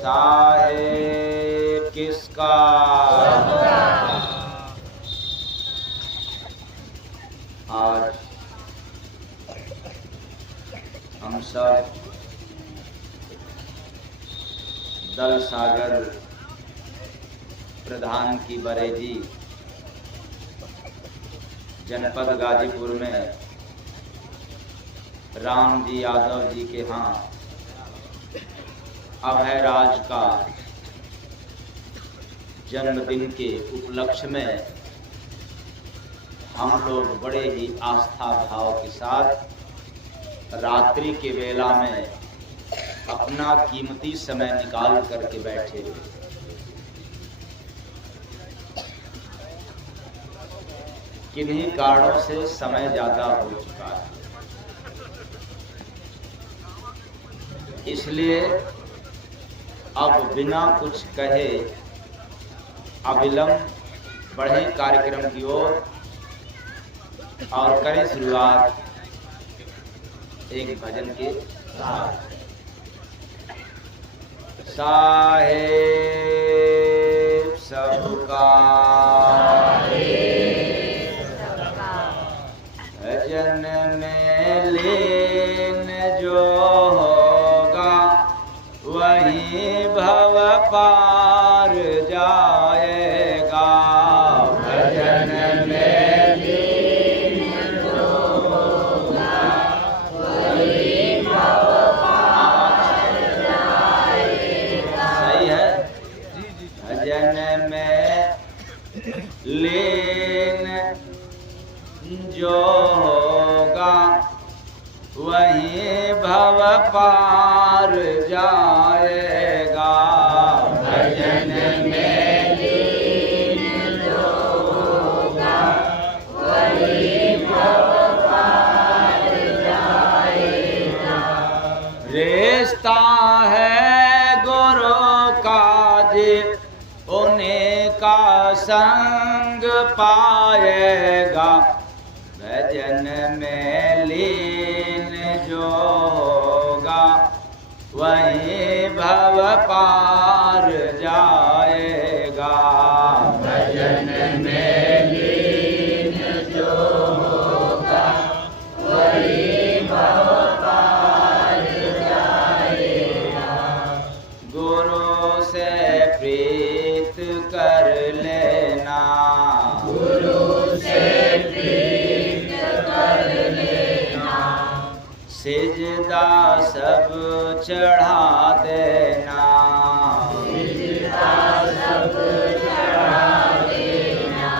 साहेब किसका? आज हम सब दल सागर प्रधान की बरेजी जनपद गाजीपुर में राम जी यादव जी के यहाँ अभय राज का जन्मदिन के उपलक्ष्य में हम लोग बड़े ही आस्था भाव के साथ रात्रि के वेला में अपना कीमती समय निकाल करके बैठे हुए। किन्हीं कारणों से समय ज्यादा हो चुका है, इसलिए अब बिना कुछ कहे अविलंब बढ़े कार्यक्रम की ओर और करें शुरुआत एक भजन के साथ। साहेब सबका भजन में लीन जो होगा वही भव पार जाएगा। भजन में लीन जो होगा वही भव पार जाएगा। सही है। भजन में लीन जो होगा वही भव पार जाएगा। भजन में लीन जो होगा वही भव पार जाएगा। रिश्ता है गुरु का जी उन्हीं का संग पाएगा। भजन में लीन जो होगा वही भव पार जाएगा। भजन में लीन जो होगा वही भव पार जाएगा। गुरु से प्रीत कर लेना, गुरु से प्रीत कर लेना। सिजदा सब चढ़ा देना, सिजदा सब चढ़ा देना।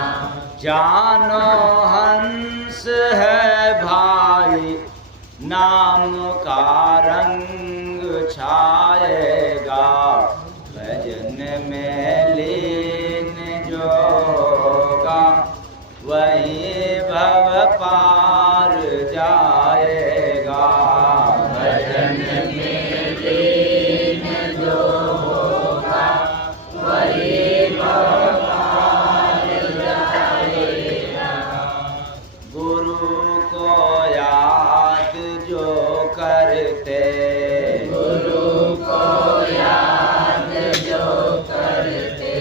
जानो हंस है भाई नाम का रंग छाएगा। भजन में लीन जो होगा वही भव पार जाएगा। भजन में लीन जो होगा वही भव पार जाएगा। गुरु को याद जो करते, गुरु को याद जो करते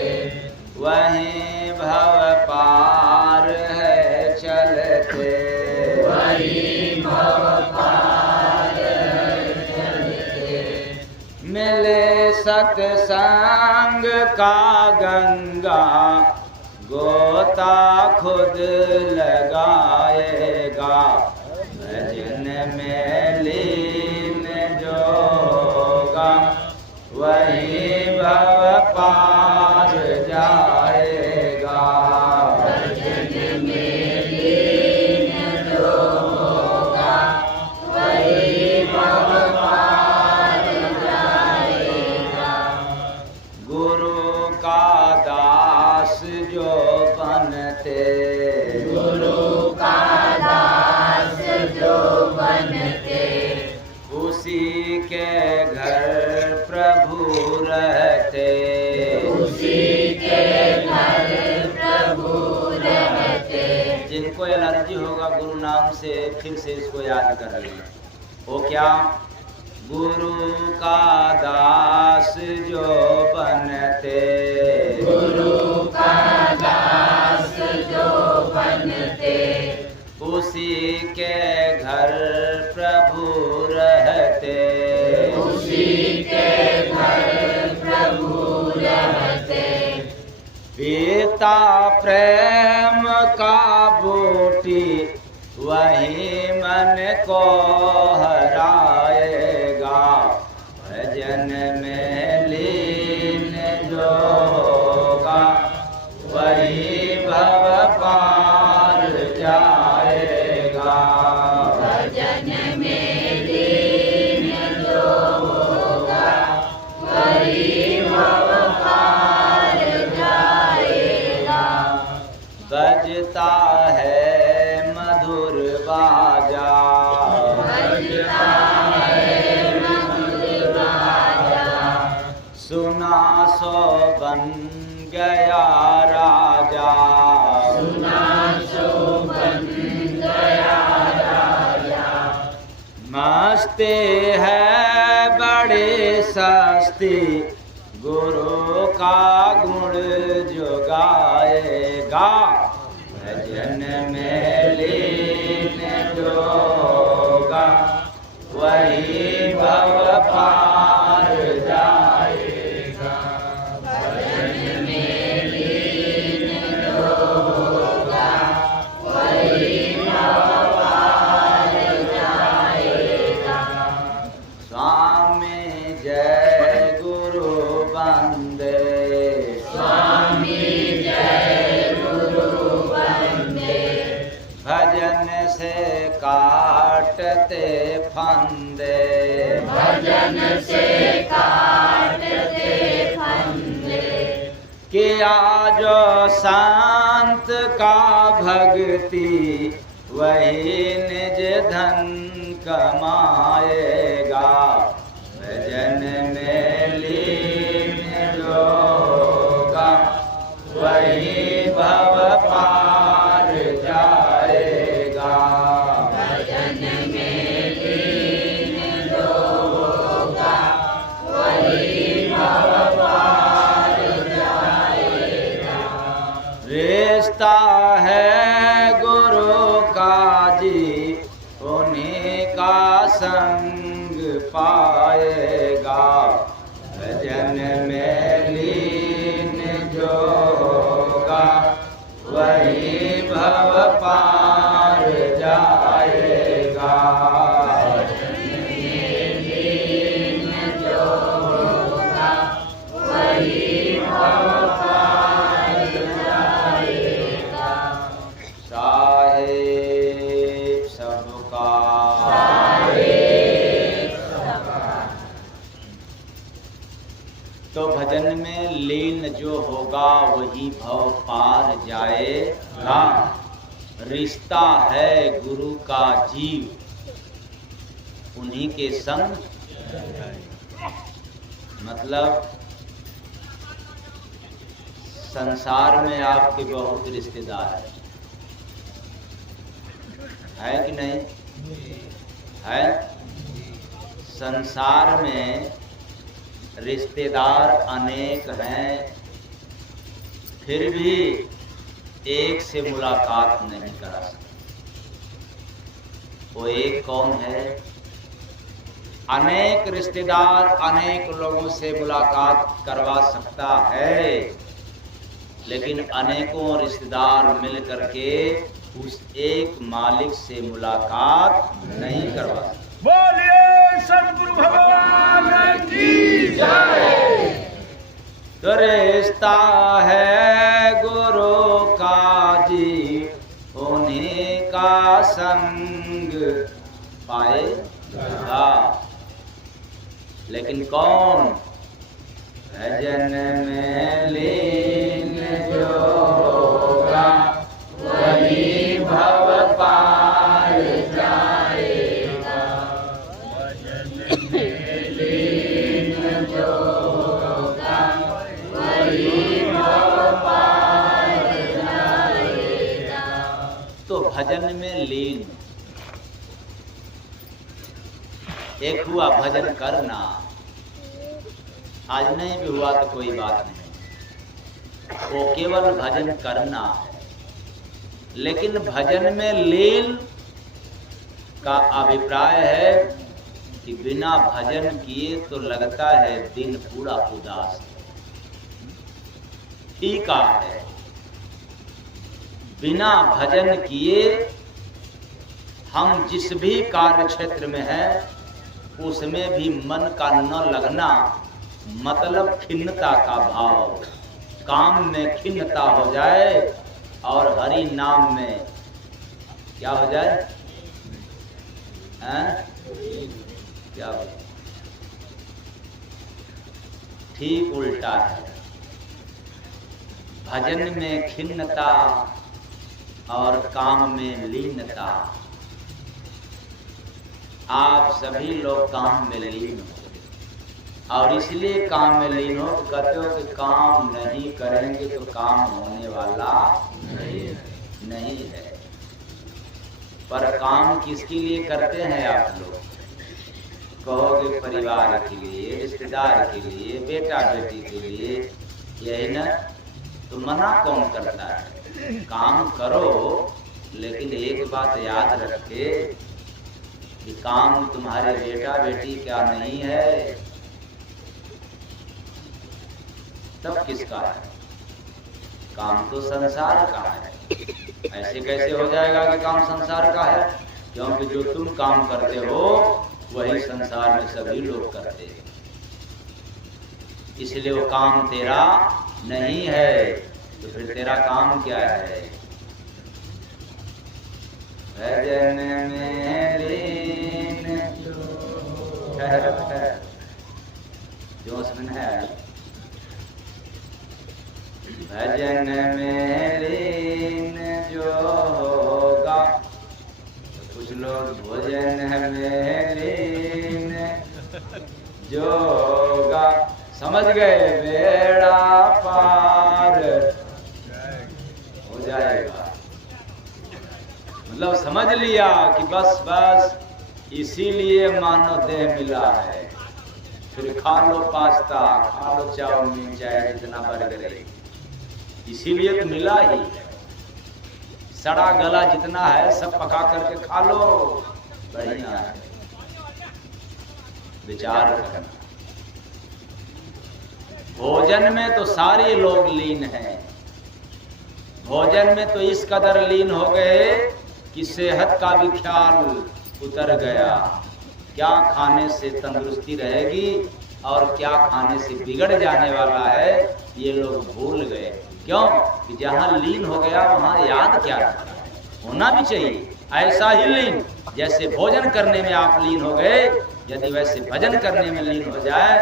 वही भव पार है चलते। वही भव पार है चलते। मिले सत्संग का गंगा गोता खुद लगाएगा। भजन में लीन जो होगा वही भव पार जाएगा। भजन में लीन जो होगा वही भव पार जाएगा। गुरु का दास जो बनते, गुरु का दास जो बनते उसी के घर प्रभु रहते, उसी के घर प्रभु रहते। जिनको एलर्जी होगा गुरु नाम से फिर से इसको याद कर लेना। वो क्या? गुरु का दास जो बनते, गुरु का दास जो बनते, उसी के घर प्रभु रहते, उसी के घर प्रभु रहते। पीता प्रेम का बूटी वही मन को हराएगा, भजन में लीन जो होगा वही भव पार जाएगा। भजन में लीन जो होगा वही भव पार जाएगा। बजता है मधुर बाजा, बजता है मधुर बाजा, सुना सो बन गया राजा, सुना सो बन गया राजा। मस्ती है बड़ी सस्ती, गुरु का गुण जो गाएगा, भजन में लीन जो होगा वही भव पार जाएगा। भजन में लीन जो होगा वही भव पार जाएगा। स्वामी जय गुरु बंदे, स्वामी जय गुरु बंदे, भजन से काटते फंदे, भजन से काटते फंदे। किया जो संत का भक्ति वही निज धन कमाएगा, भजन में लीन जो होगा वही भव पार जाएगा। भजन में लीन जो होगा वही भव पार जाएगा। रिश्ता है गुरु का जी, उन्हीं का संग पाएगा, भजन में लीन जो होगा वही भव पार जाएगा। भजन में लीन जो होगा वही भव पार जाएगा। साहेब सबका, तो भजन में लीन जो होगा वही भव पार जाएगा। रिश्ता है गुरु का जीव, उन्हीं के संग, मतलब संसार में आपके बहुत रिश्तेदार है कि नहीं है? संसार में रिश्तेदार अनेक हैं, फिर भी एक से मुलाकात नहीं करा सकते। वो एक कौन है? अनेक रिश्तेदार अनेक लोगों से मुलाकात करवा सकता है, लेकिन अनेकों रिश्तेदार मिल करके उस एक मालिक से मुलाकात नहीं करवा सकते। बोलिए सद्गुरु भगवान की जय। तो रिश्ता है गुरु का जी, उन्हीं का संग पाएगा, लेकिन कौन? भजन में लीन जो होगा वही भव पार जाएगा। भजन में लीन जो होगा वही भव पार जाएगा। तो भजन में लीन एक हुआ भजन करना, आज नहीं भी हुआ तो कोई बात नहीं, वो केवल भजन करना है। लेकिन भजन में लीन का अभिप्राय है कि बिना भजन किए तो लगता है दिन पूरा उदास है। ठीक है, बिना भजन किए हम जिस भी कार्य क्षेत्र में हैं उसमें भी मन का न लगना, मतलब खिन्नता का भाव, काम में खिन्नता हो जाए और हरि नाम में क्या हो जाए, क्या हो? ठीक उल्टा है। भजन में खिन्नता और काम में लीनता। आप सभी लोग काम में लीन हो और इसलिए काम में लीन हो, कहते हो कि काम नहीं करेंगे तो काम होने वाला नहीं है। पर काम किसके लिए करते हैं आप लोग? कहोगे परिवार के लिए, रिश्तेदार के लिए, बेटा बेटी के लिए, यही ना? तो मना कौन करता है? काम करो, लेकिन एक बात याद रखे कि काम तुम्हारे बेटा बेटी का नहीं है, तब किसका है? काम तो संसार का है। ऐसे कैसे हो जाएगा कि काम संसार का है? क्योंकि जो तुम काम करते हो वही संसार में सभी लोग करते हैं, इसलिए वो काम तेरा नहीं है। तो फिर तेरा काम क्या है? भजन में लीन, जोश में है, भजन में लीन जो होगा, कुछ लोग भोजन में लीन जो होगा, समझ गए, बेड़ा पार हो जाएगा। मतलब समझ लिया कि बस बस इसीलिए मानव देह मिला है। फिर खा लो पास्ता, खा लो चाउमीन, चाहे जितना बर्गर, इसीलिए तो मिला ही। सड़ा गला जितना है सब पका करके खा लो, बढ़िया है। विचार करना, भोजन में तो सारे लोग लीन हैं। भोजन में तो इस कदर लीन हो गए कि सेहत का भी ख्याल उतर गया। क्या खाने से तंदुरुस्ती रहेगी और क्या खाने से बिगड़ जाने वाला है, ये लोग भूल गए। क्यों कि जहाँ लीन हो गया वहाँ याद क्या रखना है? होना भी चाहिए ऐसा ही लीन। जैसे भोजन करने में आप लीन हो गए, यदि वैसे भजन करने में लीन हो जाए,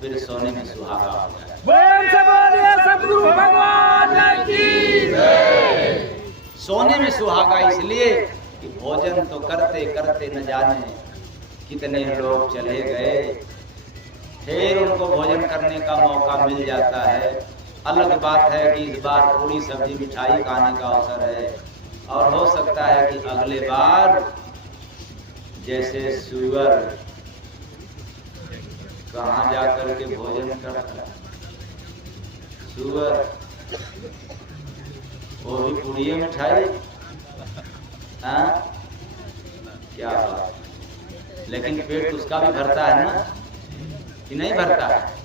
फिर सोने में सुहागा हो जाए। बोल से बोलिए सद्गुरु भगवान की जय। सोने में सुहागा इसलिए कि भोजन तो करते करते न जाने कितने लोग चले गए, फिर उनको भोजन करने का मौका मिल जाता है। अलग बात है कि इस बार पूरी सब्जी मिठाई खाने का अवसर है, और हो सकता है कि अगले बार जैसे सुअर कहाँ जाकर के भोजन करता है, सुअर वो भी पूरी मिठाई, हाँ क्या बात। लेकिन पेट उसका भी भरता है ना कि नहीं भरता है?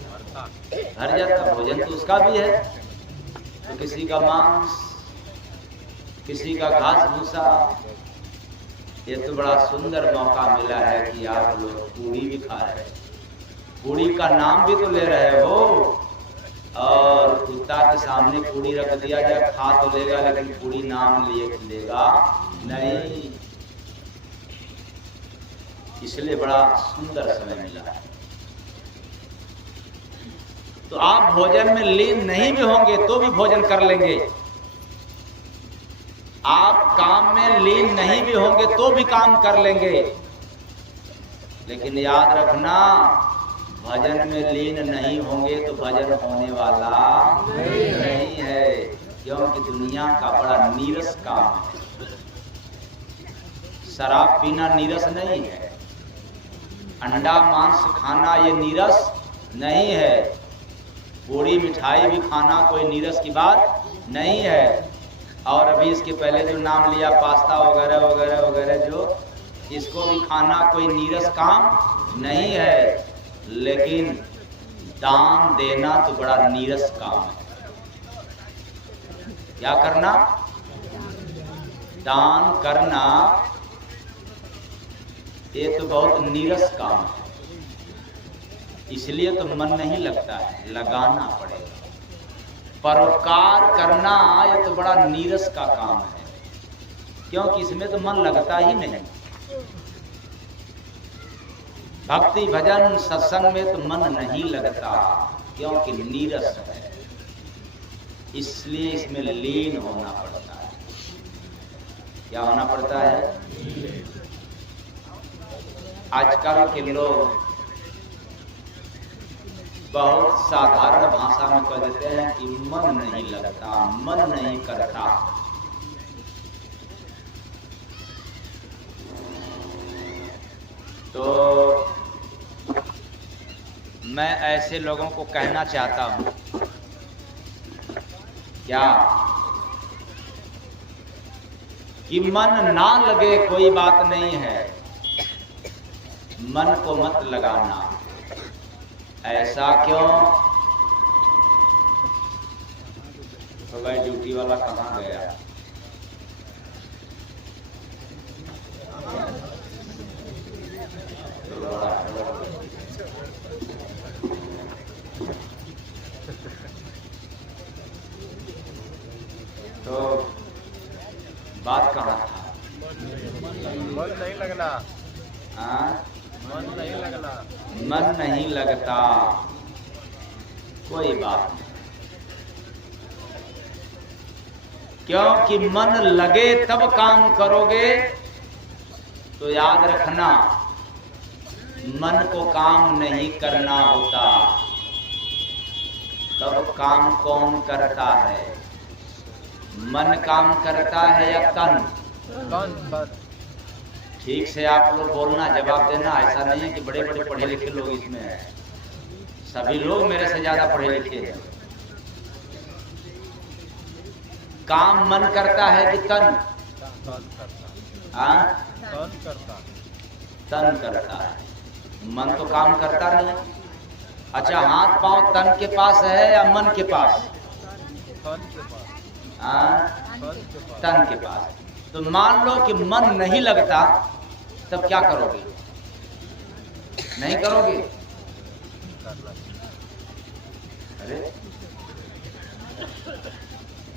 भर जाता, भोजन तो उसका भी है। तो किसी का मांस, किसी का घास भूसा। ये तो बड़ा सुंदर मौका मिला है कि आप लोग पूरी भी खा रहे हैं। पूरी का नाम भी तो ले रहे हो, और कुत्ता के सामने पूरी रख दिया जाए, खा तो लेगा लेकिन पूरी नाम लिए लेगा नहीं। इसलिए बड़ा सुंदर समय मिला है। तो आप भोजन में लीन नहीं भी होंगे तो भी भोजन कर लेंगे। आप काम में लीन नहीं भी होंगे तो भी काम कर लेंगे। लेकिन याद रखना, भजन में लीन नहीं होंगे तो भजन होने वाला नहीं है। क्योंकि दुनिया का बड़ा नीरस काम है। शराब पीना नीरस नहीं है, अंडा मांस खाना ये नीरस नहीं है, पूरी मिठाई भी खाना कोई नीरस की बात नहीं है। और अभी इसके पहले जो नाम लिया पास्ता वगैरह वगैरह वगैरह, जो इसको भी खाना कोई नीरस काम नहीं है, लेकिन दान देना तो बड़ा नीरस काम है। क्या करना? दान करना, ये तो बहुत नीरस काम है, इसलिए तो मन नहीं लगता है, लगाना पड़ेगा। परोपकार करना ये तो बड़ा नीरस का काम है, क्योंकि इसमें तो मन लगता ही नहीं। भक्ति भजन सत्संग में तो मन नहीं लगता, क्योंकि नीरस है, इसलिए इसमें लीन होना पड़ता है। क्या होना पड़ता है? आजकल के लोग बहुत साधारण भाषा में कह देते हैं कि मन नहीं लगता, मन नहीं करता। तो मैं ऐसे लोगों को कहना चाहता हूं, क्या कि मन ना लगे कोई बात नहीं है, मन को मत लगाना। ऐसा क्यों? तो भाई ड्यूटी वाला कहाँ गया? तो बात कहाँ था? मन नहीं लगना। हाँ, मन नहीं लगना। मन नहीं लगता, कोई बात नहीं, क्योंकि मन लगे तब काम करोगे। तो याद रखना, मन को काम नहीं करना होता, तब काम कौन करता है? मन काम करता है या तन? तन। ठीक से आप लोग बोलना, जवाब देना। ऐसा नहीं है कि बड़े बड़े पढ़े लिखे लोग इसमें हैं, सभी लोग मेरे से ज्यादा पढ़े लिखे हैं। काम मन करता है कि तन? हाँ, तन करता है, मन तो काम करता नहीं। अच्छा, हाथ पांव तन के पास है या मन के पास? हाँ, तन के पास। तो मान लो कि मन नहीं लगता, तब क्या करोगे? नहीं करोगे? अरे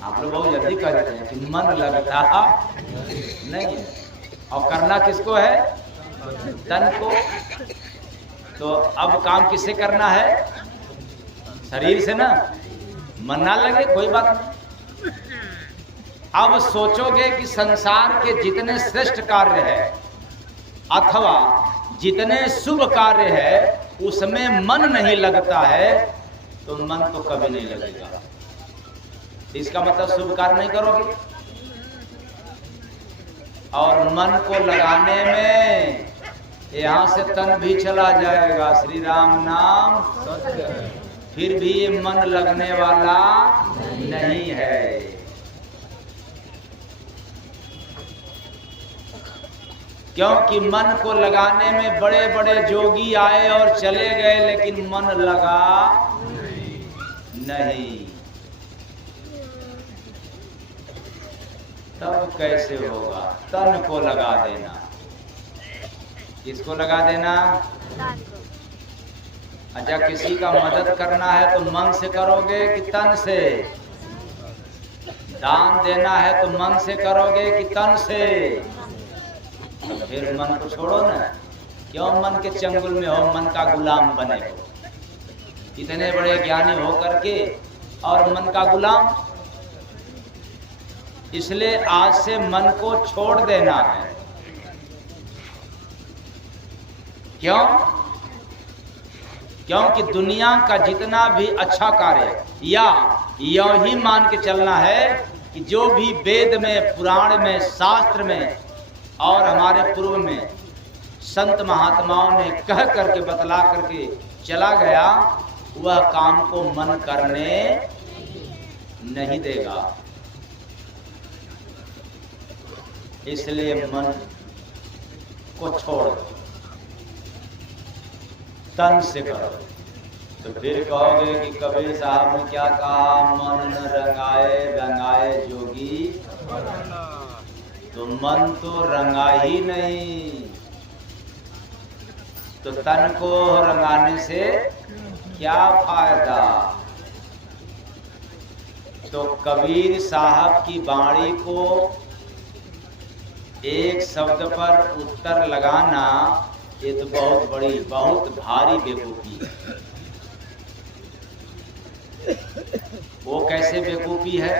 आप लोग बहुत जल्दी कह देते हैं कि मन लगता नहीं है, और करना किसको है? तन को। तो अब काम किससे करना है? शरीर से ना। मन ना लगे कोई बात नहीं। अब सोचोगे कि संसार के जितने श्रेष्ठ कार्य है अथवा जितने शुभ कार्य है उसमें मन नहीं लगता है, तो मन तो कभी नहीं लगेगा। इसका मतलब शुभ कार्य नहीं करोगे। और मन को लगाने में यहाँ से तन भी चला जाएगा, श्री राम नाम, फिर भी ये मन लगने वाला नहीं है। क्योंकि मन को लगाने में बड़े बड़े जोगी आए और चले गए, लेकिन मन लगा नहीं। तब कैसे होगा? तन को लगा देना। किसको लगा देना? अच्छा, किसी का मदद करना है तो मन से करोगे कि तन से? दान देना है तो मन से करोगे कि तन से? तो फिर मन को छोड़ो ना। क्यों मन के चंगुल में हो, मन का गुलाम बने हो? इतने बड़े ज्ञानी हो करके और मन का गुलाम। इसलिए आज से मन को छोड़ देना है। क्यों? क्योंकि दुनिया का जितना भी अच्छा कार्य, या यूं ही मान के चलना है कि जो भी वेद में, पुराण में, शास्त्र में और हमारे पूर्व में संत महात्माओं ने कह करके बतला करके चला गया, वह काम को मन करने नहीं देगा। इसलिए मन को छोड़ दो, तन से करो। तो फिर कहोगे कि कबीर साहब ने क्या कहा, मन न रंगाए रंगाए जोगी, तो मन तो रंगा ही नहीं, तो तन को रंगाने से क्या फायदा। तो कबीर साहब की वाणी को एक शब्द पर उत्तर लगाना, ये तो बहुत बड़ी, बहुत भारी बेवकूफी है। वो कैसे बेवकूफी है?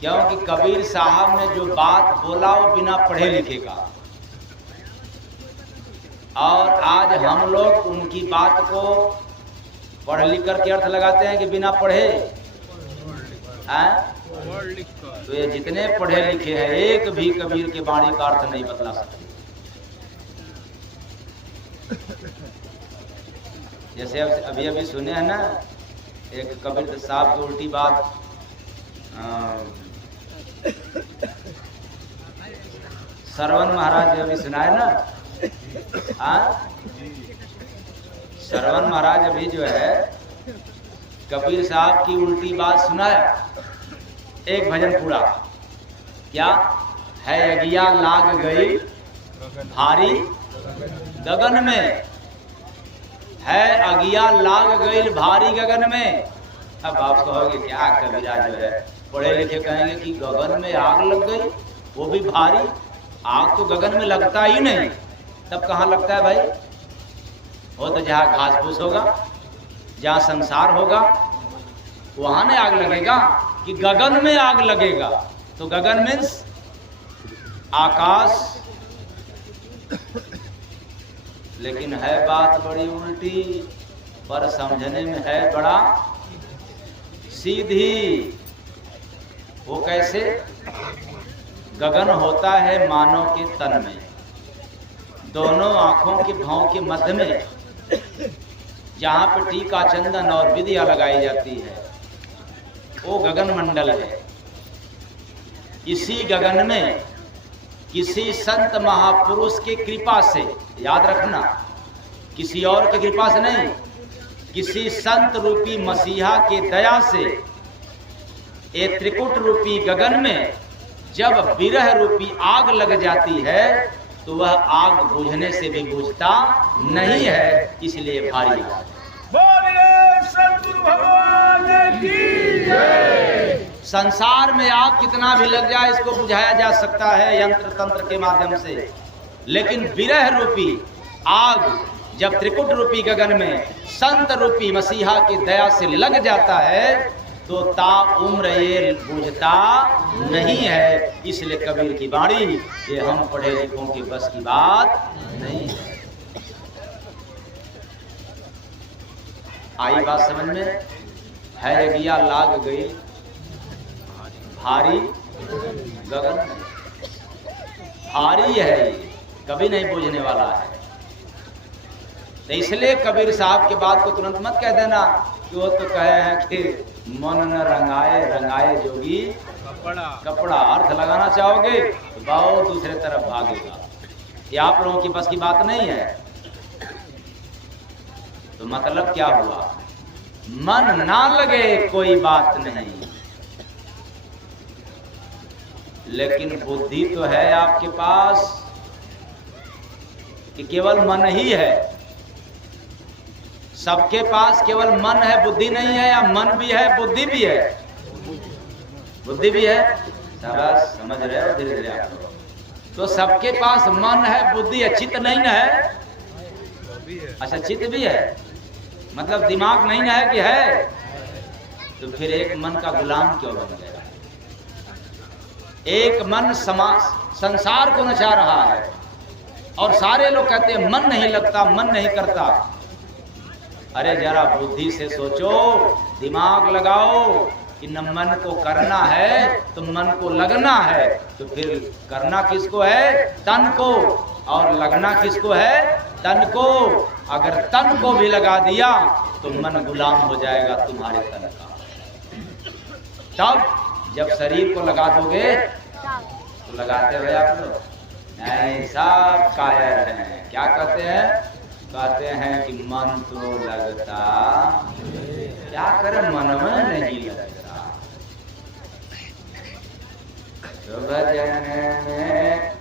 क्योंकि कबीर साहब ने जो बात बोला वो बिना पढ़े लिखे का, और आज हम लोग उनकी बात को पढ़ लिख कर के अर्थ लगाते हैं कि बिना पढ़े। तो ये जितने पढ़े लिखे हैं एक भी कबीर के वाणी का अर्थ नहीं बतला सकते। जैसे अभी अभी सुने हैं ना, एक कबीर साहब की उल्टी बात, श्रवण महाराज अभी सुनाए ना। श्रवण महाराज अभी जो है कबीर साहब की उल्टी बात सुनाया। एक भजन पूरा, क्या है, अगिया लाग गई भारी गगन में, है अगिया लाग गई भारी गगन में। अब आप कहोगे क्या कबीरा जो है पढ़े लिखे कहेंगे कि गगन में आग लग गई, वो भी भारी। आग तो गगन में लगता ही नहीं, तब कहाँ लगता है भाई? वो तो जहाँ घास फूस होगा, जहाँ संसार होगा, वहां नहीं आग लगेगा कि गगन में आग लगेगा। तो गगन मीन्स आकाश। लेकिन है बात बड़ी उल्टी, पर समझने में है बड़ा सीधी। वो कैसे? गगन होता है मानव के तन में, दोनों आंखों के भाव के मध्य में, जहां पर टीका चंदन और विधिया लगाई जाती है, वो गगन मंडल है। इसी गगन में किसी संत महापुरुष की कृपा से, याद रखना, किसी और की कृपा से नहीं, किसी संत रूपी मसीहा के दया से, ये त्रिकुट रूपी गगन में जब विरह रूपी आग लग जाती है, तो वह आग बुझने से भी बुझता नहीं है, इसलिए भारी है। बोलिए सतगुरु भगवान की जय। संसार में आग कितना भी लग जाए, इसको बुझाया जा सकता है यंत्र तंत्र के माध्यम से, लेकिन विरह रूपी आग जब त्रिकुट रूपी गगन में संत रूपी मसीहा की दया से लग जाता है, तो ता उम्र ये बुझता नहीं है। इसलिए कबीर की वाणी ये हम पढ़े लिखों के बस की बात नहीं है। आई बात समझ में? है अगिया लाग गई भारी गगन में, भारी है, ये कभी नहीं बुझने वाला है। तो इसलिए कबीर साहब के बात को तुरंत मत कह देना कि वो तो कहे हैं कि मन न रंगाए रंगाए जोगी कपड़ा। अर्थ लगाना चाहोगे तो बहुत दूसरे तरफ भागेगा। ये आप लोगों की बस की बात नहीं है। तो मतलब क्या हुआ? मन ना लगे कोई बात नहीं, लेकिन बुद्धि तो है आपके पास कि केवल मन ही है। सबके पास केवल मन है, बुद्धि नहीं है, या मन भी है बुद्धि भी है? बुद्धि भी है। शाबाश, समझ रहे हो धीरे धीरे आप लोग। तो सबके पास मन है, बुद्धि है, चित्त नहीं है। अच्छा, चित्त भी है, मतलब दिमाग नहीं है कि है? तो फिर एक मन का गुलाम क्यों बन गया? एक मन संसार को नचा रहा है, और सारे लोग कहते हैं मन नहीं लगता, मन नहीं करता। अरे जरा बुद्धि से सोचो, दिमाग लगाओ कि न मन को करना है तो मन को लगना है। तो फिर करना किसको है? तन को। और लगना किसको है? तन को। अगर तन को भी लगा दिया तो मन गुलाम हो जाएगा तुम्हारे तन का। तब जब शरीर को लगा दोगे तो लगाते हुए आप लोग नहीं, सब कायर हैं। क्या कहते हैं? कहते हैं कि मन तो लगता, क्या करे मन में नहीं लगता। तो भजन में